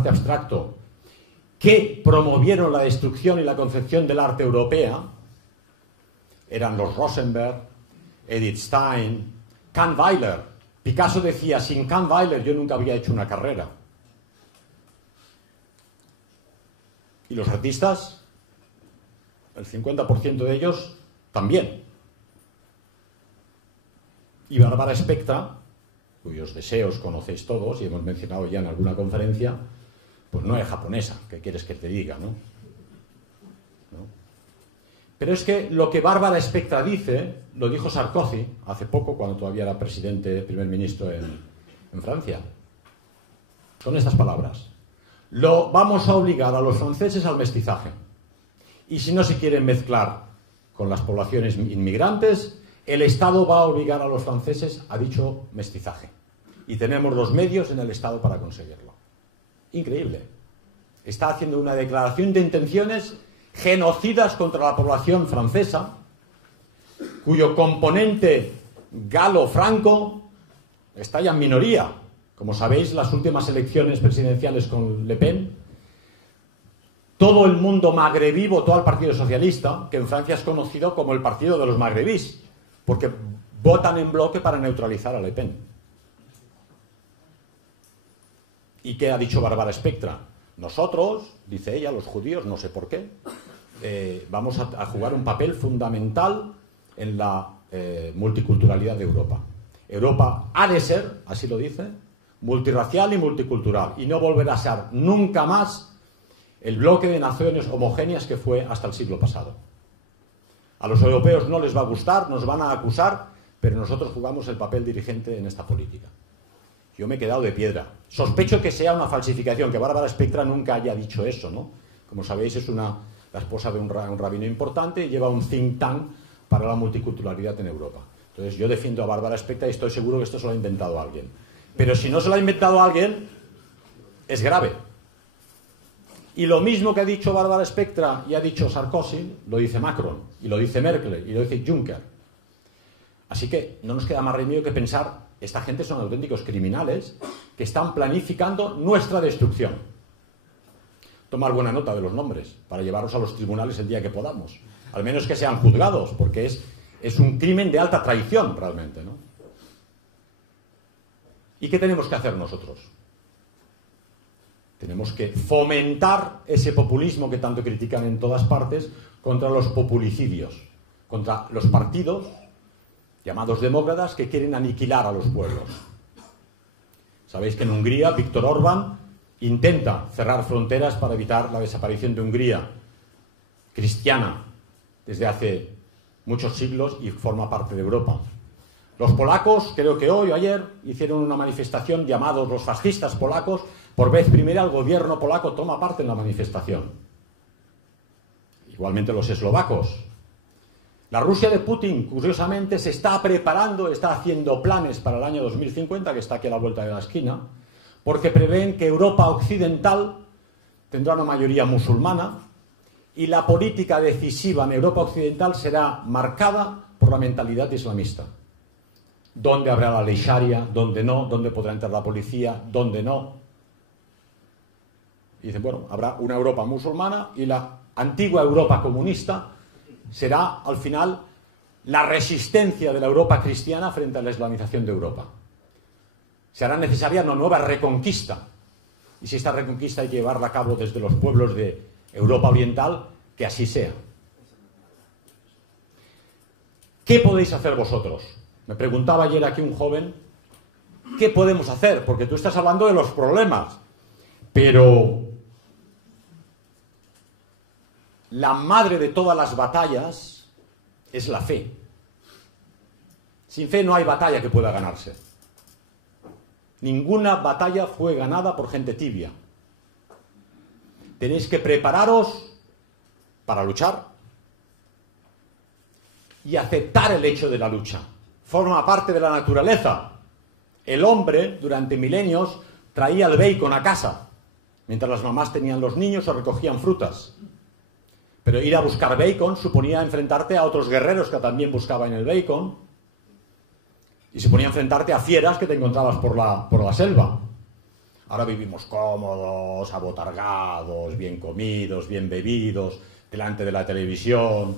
abstracto que promovieron la destrucción y la concepción del arte europea eran los Rosenberg, Edith Stein, Kant Weiler. Picasso decía: sin Kant Weiler yo nunca habría hecho una carrera. Y los artistas, el 50% de ellos también. Y Bárbara Spectra, cuyos deseos conocéis todos y hemos mencionado ya en alguna conferencia, pues no es japonesa, ¿qué quieres que te diga, no? ¿No? Pero es que lo que Bárbara Spectra dice, lo dijo Sarkozy hace poco, cuando todavía era primer ministro en Francia. Son estas palabras: vamos a obligar a los franceses al mestizaje. Y si no se quieren mezclar con las poblaciones inmigrantes, el Estado va a obligar a los franceses a dicho mestizaje. y tenemos los medios en el Estado para conseguirlo. Increíble. Está haciendo una declaración de intenciones genocidas contra la población francesa, cuyo componente galo-franco está ya en minoría. Como sabéis, las últimas elecciones presidenciales con Le Pen, todo el mundo magrebí votó al Partido Socialista, que en Francia es conocido como el partido de los magrebís, porque votan en bloque para neutralizar a Le Pen. ¿Y qué ha dicho Bárbara Spectra? Nosotros, dice ella, los judíos, no sé por qué, vamos a jugar un papel fundamental en la multiculturalidad de Europa. Europa ha de ser, así lo dice, multirracial y multicultural, y no volverá a ser nunca más el bloque de naciones homogéneas que fue hasta el siglo pasado. A los europeos no les va a gustar, nos van a acusar, pero nosotros jugamos el papel dirigente en esta política. Yo me he quedado de piedra. Sospecho que sea una falsificación, que Bárbara Spectra nunca haya dicho eso, ¿no? Como sabéis, es la esposa de un rabino importante y lleva un think tank para la multiculturalidad en Europa. Entonces yo defiendo a Bárbara Spectra y estoy seguro que esto se lo ha inventado alguien. Pero si no se lo ha inventado alguien, es grave. Y lo mismo que ha dicho Bárbara Spectra y ha dicho Sarkozy, lo dice Macron, y lo dice Merkel, y lo dice Juncker. Así que no nos queda más remedio que pensar, esta gente son auténticos criminales que están planificando nuestra destrucción. Tomar buena nota de los nombres, para llevarlos a los tribunales el día que podamos. Al menos que sean juzgados, porque es un crimen de alta traición realmente, ¿no? ¿Y qué tenemos que hacer nosotros? Tenemos que fomentar ese populismo que tanto critican en todas partes contra los populicidios, contra los partidos llamados demócratas que quieren aniquilar a los pueblos. Sabéis que en Hungría Viktor Orbán intenta cerrar fronteras para evitar la desaparición de Hungría, cristiana desde hace muchos siglos y forma parte de Europa. Los polacos, creo que hoy o ayer, hicieron una manifestación llamados los fascistas polacos. Por vez primera el gobierno polaco toma parte en la manifestación. Igualmente los eslovacos. La Rusia de Putin, curiosamente, se está preparando, está haciendo planes para el año 2050, que está aquí a la vuelta de la esquina, porque prevén que Europa occidental tendrá una mayoría musulmana y la política decisiva en Europa occidental será marcada por la mentalidad islamista. ¿Dónde habrá la ley sharia? ¿Dónde no? ¿Dónde podrá entrar la policía? ¿Dónde no? Y dicen, bueno, habrá una Europa musulmana y la antigua Europa comunista será, al final, la resistencia de la Europa cristiana frente a la islamización de Europa. Se hará necesaria una nueva reconquista. Y si esta reconquista hay que llevarla a cabo desde los pueblos de Europa Oriental, que así sea. ¿Qué podéis hacer vosotros? Me preguntaba ayer aquí un joven, ¿qué podemos hacer? Porque tú estás hablando de los problemas, pero la madre de todas las batallas es la fe. Sin fe no hay batalla que pueda ganarse. Ninguna batalla fue ganada por gente tibia. Tenéis que prepararos para luchar y aceptar el hecho de la lucha. Forma parte de la naturaleza. El hombre, durante milenios, traía el bacon a casa, mientras las mamás tenían los niños o recogían frutas. Pero ir a buscar bacon suponía enfrentarte a otros guerreros que también buscaban el bacon, y suponía enfrentarte a fieras que te encontrabas por la selva. Ahora vivimos cómodos, abotargados, bien comidos, bien bebidos, delante de la televisión.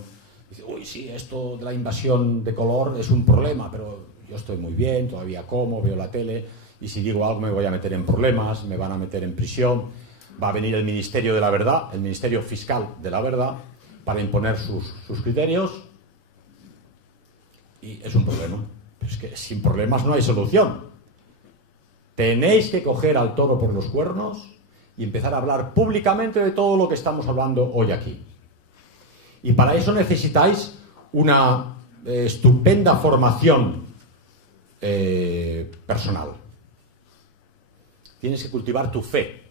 Dice, uy, sí, esto de la invasión de color es un problema, pero yo estoy muy bien, todavía como, veo la tele, y si digo algo me voy a meter en problemas, me van a meter en prisión, va a venir el Ministerio de la Verdad, el Ministerio Fiscal de la Verdad, para imponer sus criterios, y es un problema. Pero es que sin problemas no hay solución. Tenéis que coger al toro por los cuernos y empezar a hablar públicamente de todo lo que estamos hablando hoy aquí. Y para eso necesitáis una estupenda formación personal. Tienes que cultivar tu fe.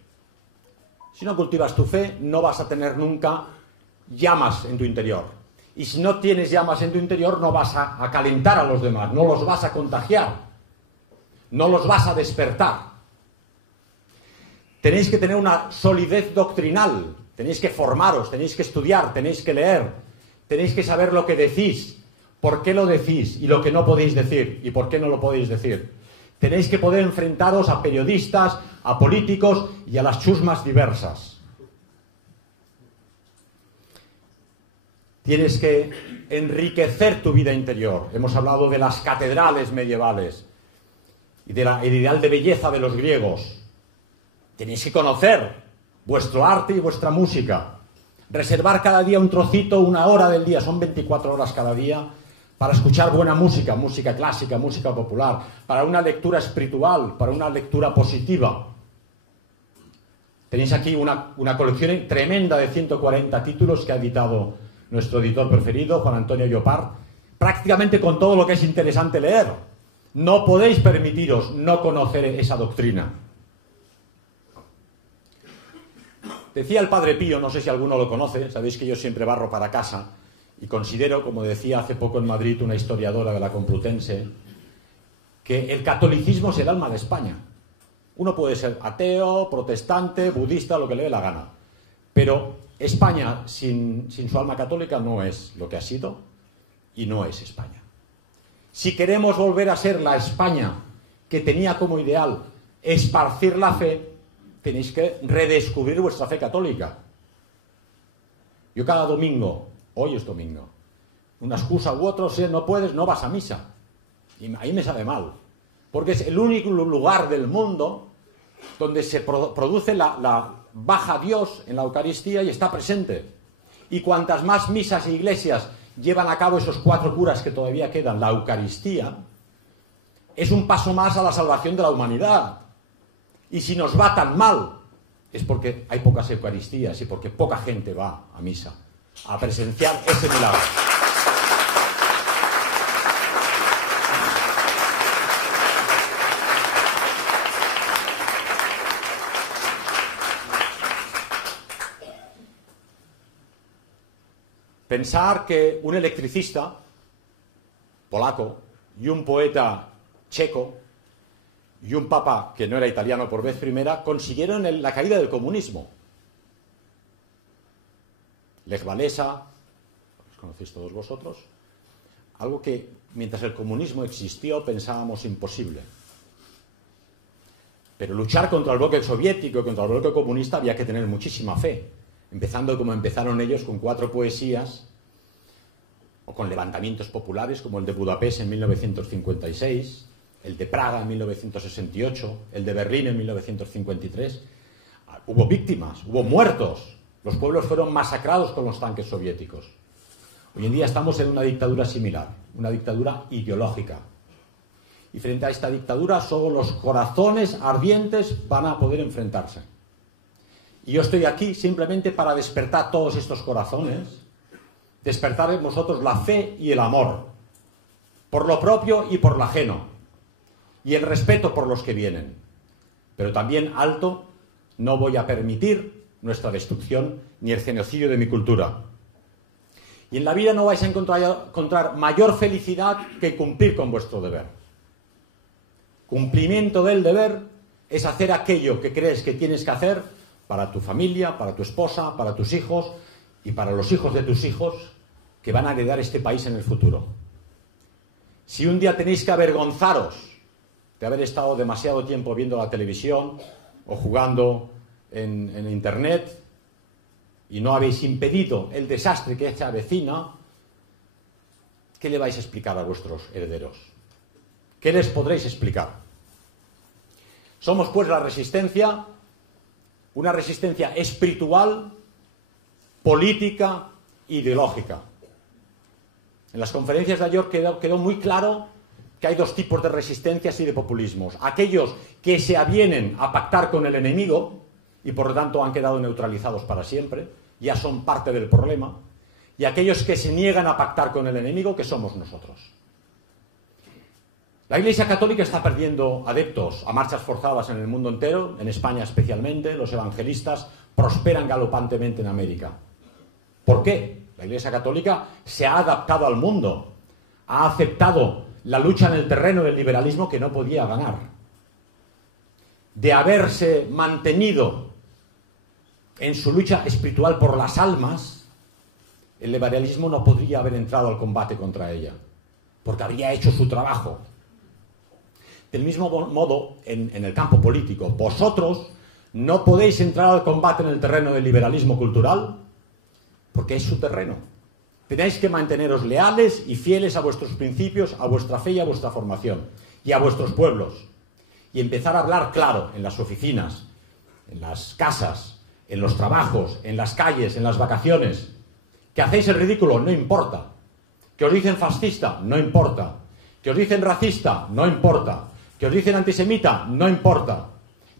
Si no cultivas tu fe, no vas a tener nunca llamas en tu interior. Y si no tienes llamas en tu interior, no vas a calentar a los demás, no los vas a contagiar. no los vas a despertar. Tenéis que tener una solidez doctrinal, tenéis que formaros, tenéis que estudiar, tenéis que leer, tenéis que saber lo que decís, por qué lo decís y lo que no podéis decir y por qué no lo podéis decir. Tenéis que poder enfrentaros a periodistas, a políticos y a las chusmas diversas. Tienes que enriquecer tu vida interior. Hemos hablado de las catedrales medievales y del ideal de belleza de los griegos. Tenéis que conocer vuestro arte y vuestra música. Reservar cada día un trocito, una hora del día, son 24 horas cada día, para escuchar buena música, música clásica, música popular, para una lectura espiritual, para una lectura positiva. Tenéis aquí una colección tremenda de 140 títulos que ha editado nuestro editor preferido, Juan Antonio Llopart, prácticamente con todo lo que es interesante leer. No podéis permitiros no conocer esa doctrina. Decía el Padre Pío, no sé si alguno lo conoce, sabéis que yo siempre barro para casa, y considero, como decía hace poco en Madrid una historiadora de la Complutense, que el catolicismo es el alma de España. Uno puede ser ateo, protestante, budista, lo que le dé la gana, pero España sin su alma católica no es lo que ha sido y no es España. Si queremos volver a ser la España que tenía como ideal esparcir la fe, tenéis que redescubrir vuestra fe católica. Yo cada domingo, hoy es domingo, una excusa u otra, si no puedes, no vas a misa. Y ahí me sabe mal, porque es el único lugar del mundo donde se produce la baja a Dios en la Eucaristía y está presente. Y cuantas más misas e iglesias llevan a cabo esos 4 curas que todavía quedan, la Eucaristía, es un paso más a la salvación de la humanidad. Y si nos va tan mal, es porque hay pocas Eucaristías y porque poca gente va a misa a presenciar ese milagro. Pensar que un electricista polaco y un poeta checo y un papa que no era italiano por vez primera consiguieron la caída del comunismo. Lech Walesa, los conocéis todos vosotros, algo que mientras el comunismo existió pensábamos imposible. Pero luchar contra el bloque soviético y contra el bloque comunista había que tener muchísima fe, empezando como empezaron ellos, con 4 poesías o con levantamientos populares como el de Budapest en 1956, el de Praga en 1968, el de Berlín en 1953. Hubo víctimas, hubo muertos. Los pueblos fueron masacrados con los tanques soviéticos. Hoy en día estamos en una dictadura similar, una dictadura ideológica. Y frente a esta dictadura solo los corazones ardientes van a poder enfrentarse. Y yo estoy aquí simplemente para despertar todos estos corazones, despertar en vosotros la fe y el amor, por lo propio y por lo ajeno, y el respeto por los que vienen. Pero también, alto, no voy a permitir nuestra destrucción ni el genocidio de mi cultura. Y en la vida no vais a encontrar mayor felicidad que cumplir con vuestro deber. Cumplimiento del deber es hacer aquello que crees que tienes que hacer para tu familia, para tu esposa, para tus hijos y para los hijos de tus hijos que van a heredar este país en el futuro. Si un día tenéis que avergonzaros de haber estado demasiado tiempo viendo la televisión o jugando en internet y no habéis impedido el desastre que se avecina, ¿qué le vais a explicar a vuestros herederos? ¿Qué les podréis explicar? Somos pues la resistencia, una resistencia espiritual, política, ideológica. En las conferencias de ayer quedó muy claro que hay 2 tipos de resistencias y de populismos. Aquellos que se avienen a pactar con el enemigo y por lo tanto han quedado neutralizados para siempre, ya son parte del problema, y aquellos que se niegan a pactar con el enemigo, que somos nosotros. La Iglesia Católica está perdiendo adeptos a marchas forzadas en el mundo entero, en España especialmente. Los evangelistas prosperan galopantemente en América. ¿Por qué? La Iglesia Católica se ha adaptado al mundo, ha aceptado la lucha en el terreno del liberalismo que no podía ganar. de haberse mantenido en su lucha espiritual por las almas, el liberalismo no podría haber entrado al combate contra ella, porque habría hecho su trabajo. Del mismo modo, en el campo político, vosotros no podéis entrar al combate en el terreno del liberalismo cultural, porque es su terreno. Tenéis que manteneros leales y fieles a vuestros principios, a vuestra fe y a vuestra formación, y a vuestros pueblos, y empezar a hablar claro en las oficinas, en las casas, en los trabajos, en las calles, en las vacaciones. Que hacéis el ridículo, no importa. Que os dicen fascista, no importa. Que os dicen racista, no importa. Que os dicen antisemita, no importa.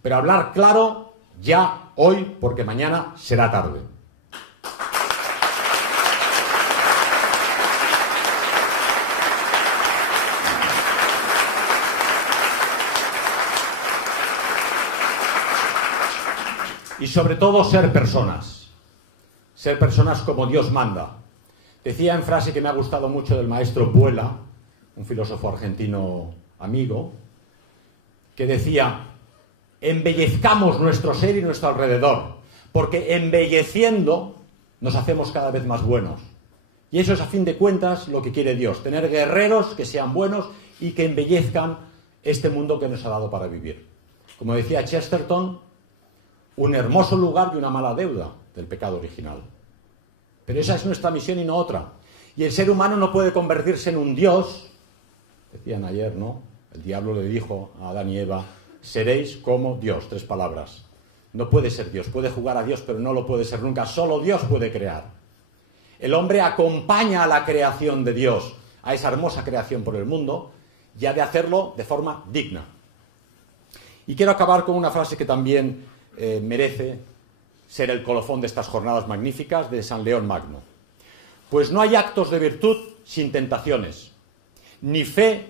Pero hablar claro ya, hoy, porque mañana será tarde. Y sobre todo ser personas como Dios manda. Decía en frase que me ha gustado mucho del maestro Puela, un filósofo argentino amigo, que decía: embellezcamos nuestro ser y nuestro alrededor, porque embelleciendo nos hacemos cada vez más buenos. Y eso es, a fin de cuentas, lo que quiere Dios, tener guerreros que sean buenos y que embellezcan este mundo que nos ha dado para vivir. Como decía Chesterton, un hermoso lugar y una mala deuda del pecado original. Pero esa es nuestra misión y no otra. Y el ser humano no puede convertirse en un Dios. Decían ayer, ¿no? El diablo le dijo a Adán y Eva: seréis como Dios. 3 palabras. No puede ser Dios. Puede jugar a Dios, pero no lo puede ser nunca. Solo Dios puede crear. El hombre acompaña a la creación de Dios, a esa hermosa creación por el mundo, y ha de hacerlo de forma digna. Y quiero acabar con una frase que también merece ser el colofón de estas jornadas magníficas, de San León Magno. Pues no hay actos de virtud sin tentaciones, ni fe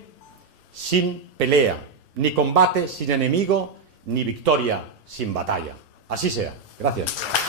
sin pelea, ni combate sin enemigo, ni victoria sin batalla. Así sea. Gracias.